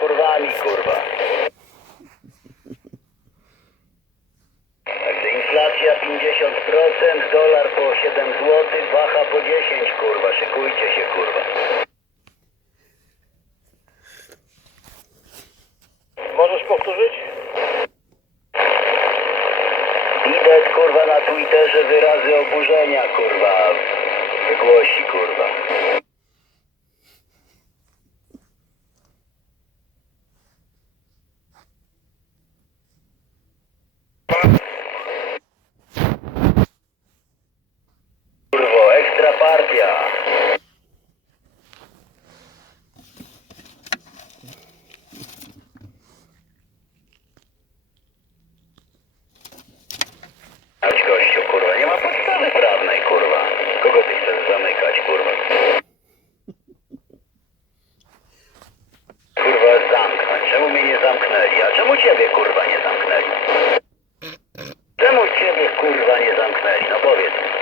kurwami, kurwa. Inflacja 50%, dolar po 7 zł, waha po 10, kurwa. Szykujcie się, kurwa. Możesz powtórzyć? Widać, kurwa, na Twitterze wyrazy oburzenia, kurwa. Partia. Kurwa, nie ma podstawy prawnej, kurwa. Kogo chcesz zamykać, kurwa? Kurwa, zamknąć. Czemu mnie nie zamknęli? A czemu ciebie, kurwa, nie zamknęli? Czemu ciebie, kurwa, nie zamknęli? No powiedz.